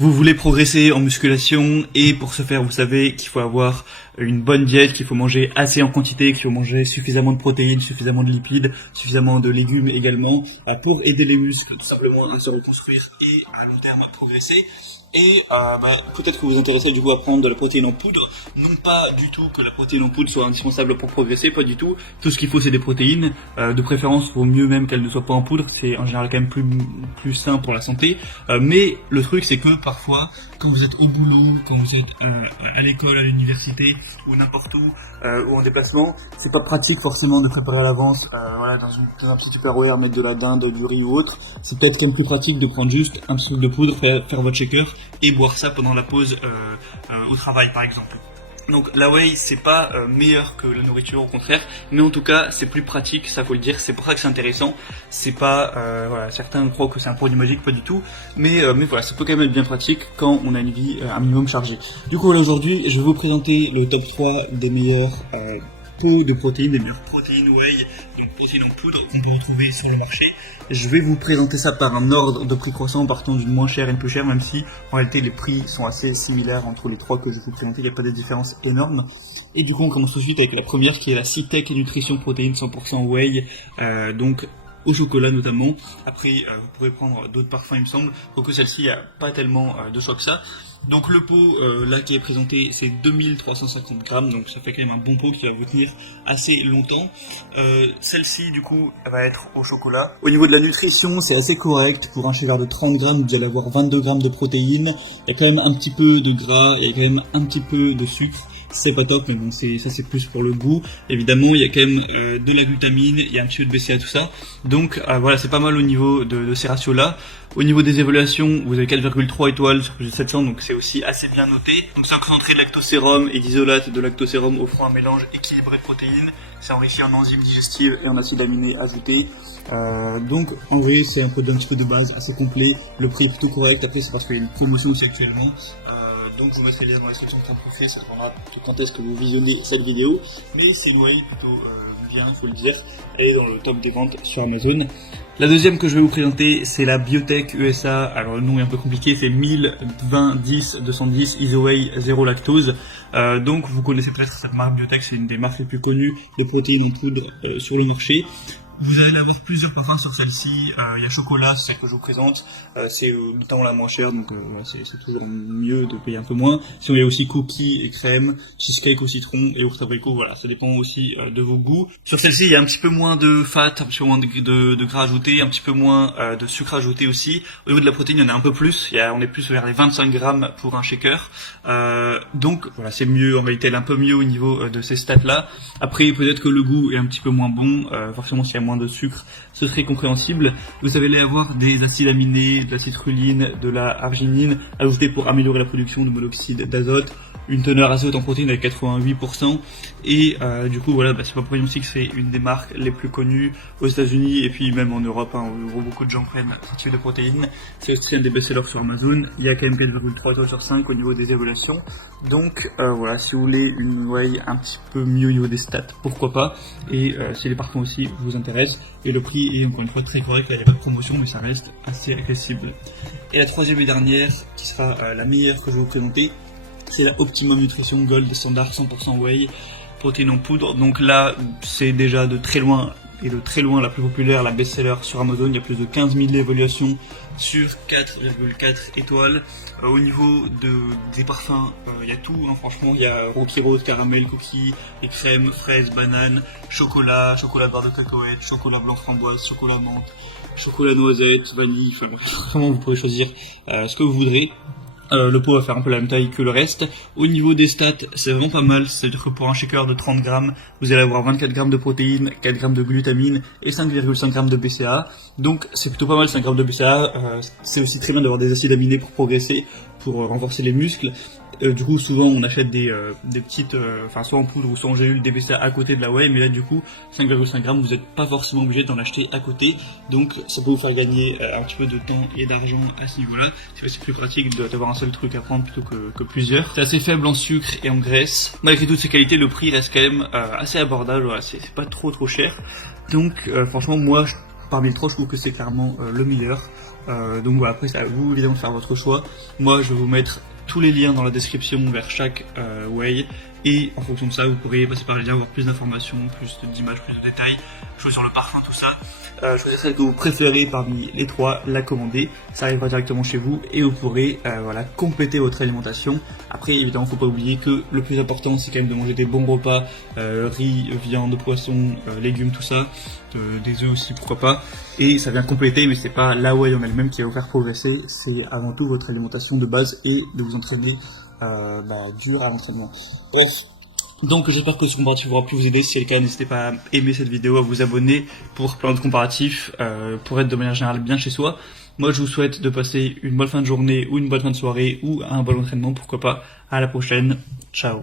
Vous voulez progresser en musculation et pour ce faire, vous savez qu'il faut avoir une bonne diète, qu'il faut manger assez en quantité, qu'il faut manger suffisamment de protéines, suffisamment de lipides, suffisamment de légumes également pour aider les muscles tout simplement à se reconstruire et à long terme à progresser. Et peut-être que vous vous intéressez du coup à prendre de la protéine en poudre. Non pas du tout que la protéine en poudre soit indispensable pour progresser, pas du tout. Tout ce qu'il faut c'est des protéines. De préférence, vaut mieux même qu'elles ne soient pas en poudre. C'est en général quand même plus sain pour la santé. Mais le truc c'est que parfois, quand vous êtes au boulot, quand vous êtes à l'école, à l'université ou n'importe où, ou en déplacement, c'est pas pratique forcément de préparer à l'avance, dans un petit Tupperware, mettre de la dinde, du riz ou autre. C'est peut-être quand même plus pratique de prendre juste un petit truc de poudre, faire votre shaker et boire ça pendant la pause au travail par exemple. Donc la whey c'est pas meilleur que la nourriture, au contraire, mais en tout cas c'est plus pratique, ça faut le dire, c'est pour ça que c'est intéressant. C'est pas certains croient que c'est un produit magique, pas du tout, mais voilà, ça peut quand même être bien pratique quand on a une vie un minimum chargée. Du coup là, aujourd'hui je vais vous présenter le top 3 des meilleurs pots de protéines, des meilleures protéines whey, donc protéines en poudre qu'on peut retrouver sur le marché. Je vais vous présenter ça par un ordre de prix croissant, partant d'une moins chère et une plus chère, même si en réalité les prix sont assez similaires entre les trois que je vais vous présenter, il n'y a pas de différence énorme. Et du coup on commence tout de suite avec la première qui est la Citec Nutrition Protéines 100% whey, donc au chocolat notamment. Après vous pourrez prendre d'autres parfums il me semble, quoique celle-ci il n'y a pas tellement de choix que ça. Donc le pot là qui est présenté c'est 2350 grammes, donc ça fait quand même un bon pot qui va vous tenir assez longtemps. Celle-ci du coup elle va être au chocolat. Au niveau de la nutrition c'est assez correct, pour un shaker de 30 grammes vous allez avoir 22 grammes de protéines, il y a quand même un petit peu de gras, il y a quand même un petit peu de sucre. C'est pas top, mais bon, ça c'est plus pour le goût. Évidemment, il y a quand même de la glutamine, il y a un petit peu de BCA, tout ça. Donc voilà, c'est pas mal au niveau de ces ratios-là. Au niveau des évaluations, vous avez 4,3 étoiles sur plus de 700, donc c'est aussi assez bien noté. Donc c'est concentré de lactosérum et d'isolate de lactosérum offrant un mélange équilibré de protéines. C'est enrichi en enzymes digestives et en acides aminés ajoutés. Donc en vrai, c'est un produit un petit peu de base, assez complet. Le prix est plutôt correct. Après, c'est parce qu'il y a une promotion aussi actuellement. Donc je vous mettrai le lien dans la description de préfet, ça dépendra de quand est-ce que vous visionnez cette vidéo. Mais c'est une whey plutôt bien, il faut le dire. Elle est dans le top des ventes sur Amazon. La deuxième que je vais vous présenter, c'est la Biotech USA. Alors le nom est un peu compliqué, c'est 1020-10-210 Isowhey 0 lactose. Donc vous connaissez peut-être cette marque Biotech, c'est une des marques les plus connues des protéines en poudre sur le marché. Vous allez avoir plusieurs parfums sur celle-ci. Il y a chocolat, c'est celle que je vous présente. C'est notamment la moins chère, donc c'est toujours mieux de payer un peu moins. Sinon il y a aussi cookies et crème, cheesecake au citron et ours abricot. Voilà, ça dépend aussi de vos goûts. Sur celle-ci, il y a un petit peu moins de fat, un petit peu moins de gras ajouté, un petit peu moins de sucre ajouté aussi. Au niveau de la protéine, il y en a un peu plus. On est plus vers les 25 grammes pour un shaker. Donc voilà, c'est mieux en réalité, elle est un peu mieux au niveau de ces stats-là. Après, peut-être que le goût est un petit peu moins bon. Forcément, s'il y a moins de sucre, ce serait compréhensible. Vous allez avoir des acides aminés, de la citrulline, de la arginine ajoutés pour améliorer la production de monoxyde d'azote, une teneur azote en protéines avec 88%, et du coup voilà, c'est pas pour rien aussi que c'est une des marques les plus connues aux États-Unis et puis même en Europe, où beaucoup de gens prennent ce type de protéines. C'est aussi un des best-sellers sur Amazon. Il y a quand même 4,3 étoiles sur 5 au niveau des évaluations. Donc voilà, si vous voulez une whey un petit peu mieux au niveau des stats, pourquoi pas, et si les parfums aussi vous intéressent. Et le prix est encore une fois très correct, là, il n'y a pas de promotion mais ça reste assez accessible. Et la troisième et dernière, qui sera la meilleure que je vais vous présenter, c'est la Optimum Nutrition Gold Standard 100% whey, protéines en poudre. Donc là, c'est déjà de très loin la plus populaire, la best-seller sur Amazon. Il y a plus de 15 000 évaluations sur 4,4 étoiles. Au niveau des parfums, il y a tout, franchement. Il y a Rocky Road, caramel, cookies, et crème, fraises, bananes, chocolat, chocolat barre de cacahuètes, chocolat blanc framboise, chocolat menthe, chocolat noisette, vanille. Enfin vraiment, vous pouvez choisir ce que vous voudrez. Le pot va faire un peu la même taille que le reste. Au niveau des stats, c'est vraiment pas mal. C'est-à-dire que pour un shaker de 30 grammes, vous allez avoir 24 grammes de protéines, 4 grammes de glutamine et 5,5 grammes de BCA. Donc c'est plutôt pas mal, 5 grammes de BCA. C'est aussi très bien d'avoir des acides aminés pour progresser, pour renforcer les muscles. Du coup, souvent on achète des petites, soit en poudre ou soit en gélule, des BCA à côté de la whey, mais là du coup 5,5 grammes, vous n'êtes pas forcément obligé d'en acheter à côté, donc ça peut vous faire gagner un petit peu de temps et d'argent à ce niveau-là. C'est plus pratique d'avoir un seul truc à prendre plutôt que plusieurs. C'est assez faible en sucre et en graisse. Malgré toutes ces qualités, le prix reste quand même assez abordable, voilà, c'est pas trop cher. Donc franchement, moi parmi les trois, je trouve que c'est clairement le meilleur. Donc voilà, après c'est à vous évidemment de faire votre choix. Moi je vais vous mettre tous les liens dans la description vers chaque way, et en fonction de ça vous pourrez passer par les liens, avoir plus d'informations, plus d'images, plus de détails, jouer sur le parfum, tout ça. Choisir celle que vous préférez parmi les trois, la commander, ça arrivera directement chez vous et vous pourrez voilà, compléter votre alimentation. Après évidemment faut pas oublier que le plus important c'est quand même de manger des bons repas, riz, viande, poisson, légumes, tout ça, des œufs aussi pourquoi pas, et ça vient compléter, mais c'est pas la way en elle-même qui va vous faire progresser, c'est avant tout votre alimentation de base et de vous entraîner dur à l'entraînement. Bref. Donc j'espère que ce comparatif aura pu vous aider. Si c'est le cas, n'hésitez pas à aimer cette vidéo, à vous abonner pour plein d'autres comparatifs, pour être de manière générale bien chez soi. Moi je vous souhaite de passer une bonne fin de journée ou une bonne fin de soirée ou un bon entraînement, pourquoi pas. À la prochaine, ciao.